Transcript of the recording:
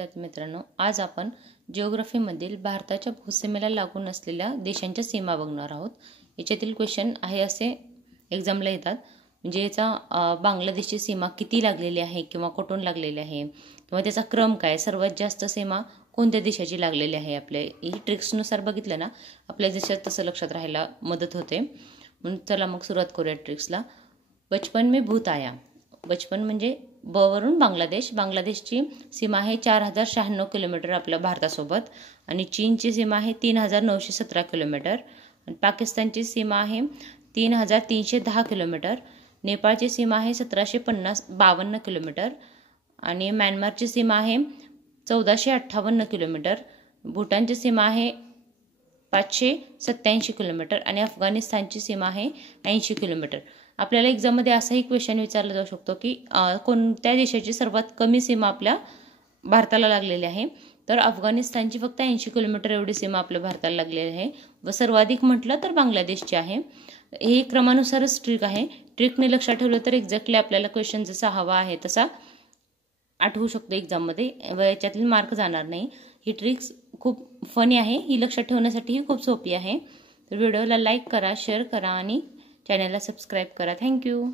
विद्यार्थी मित्रांनो, आज आपण जिओग्राफीमधील भारताच्या भूसीमेला लागून असलेल्या देशांच्या सीमा बघणार आहोत। याच्यातील क्वेश्चन आहे असे एक्झामला येतात, म्हणजे याचा बांगलादेशची सीमा किती लागलेली आहे किंवा कुठून लागलेली आहे किंवा त्याचा क्रम काय, सर्वात जास्त सीमा कोणत्या देशाची लागलेली आहे। आपल्या ही ट्रिक्सनुसार बघितलं ना, आपल्या देशात तसं लक्षात राहायला मदत होते। म्हणून चला मग सुरुवात करूया ट्रिक्सला। बचपन में भूत आया, बचपन म्हणजे ब वरून बांगलादेश, बांगलादेशची सीमा आहे 4096 किलोमीटर आपल्या भारतासोबत, आणि चीनची सीमा आहे 3917 किलोमीटर, आणि पाकिस्तानची सीमा आहे 3310 किलोमीटर, नेपाळची सीमा आहे 1752 किलोमीटर, आणि म्यानमारची सीमा आहे 1458 किलोमीटर, भूटानची सीमा आहे 587 किलोमीटर, आणि अफगाणिस्तानची सीमा आहे 80 किलोमीटर। आपल्याला एक्झाममध्ये असाही क्वेश्चन विचारला जाऊ शकतो की कोणत्या देशाची सर्वात कमी सीमा आपल्या भारताला लागलेली आहे, तर अफगाणिस्तानची फक्त 80 किलोमीटर एवढी सीमा आपल्या भारताला लागलेली आहे, व सर्वाधिक म्हटलं तर बांगलादेशची आहे। हे क्रमानुसारच ट्रिक आहे, ट्रिकने लक्षात ठेवलं तर एक्झॅक्टली आपल्याला क्वेश्चन जसा हवा आहे तसा आठवू शकतो एक्झाममध्ये, व याच्यातील मार्क जाणार नाही। ही ट्रिक्स खूप फनी आहे, ही लक्षात ठेवण्यासाठी ही खूप सोपी आहे। तर व्हिडिओला लाईक करा, शेअर करा आणि चॅनलला सबस्क्राईब करा। थँक्यू।